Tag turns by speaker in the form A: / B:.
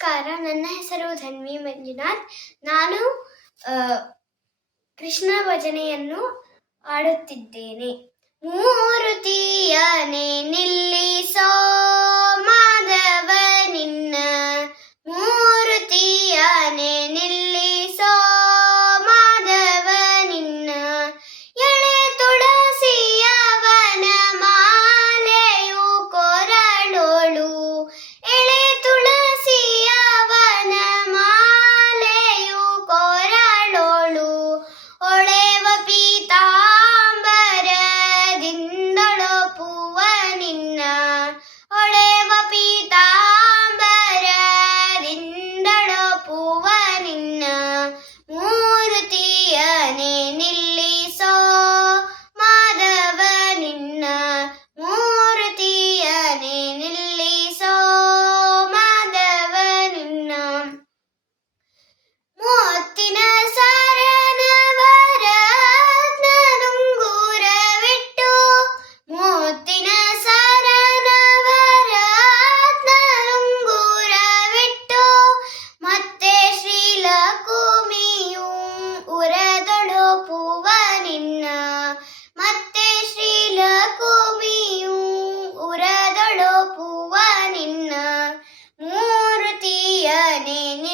A: ನಮಸ್ಕಾರ. ನನ್ನ ಹೆಸರು ಧನ್ವಿ ಮಂಜುನಾಥ್. ನಾನು ಕೃಷ್ಣ ಭಜನೆಯನ್ನು ಆಡುತ್ತಿದ್ದೇನೆ ಮೂರುತಿಯನೆ arena.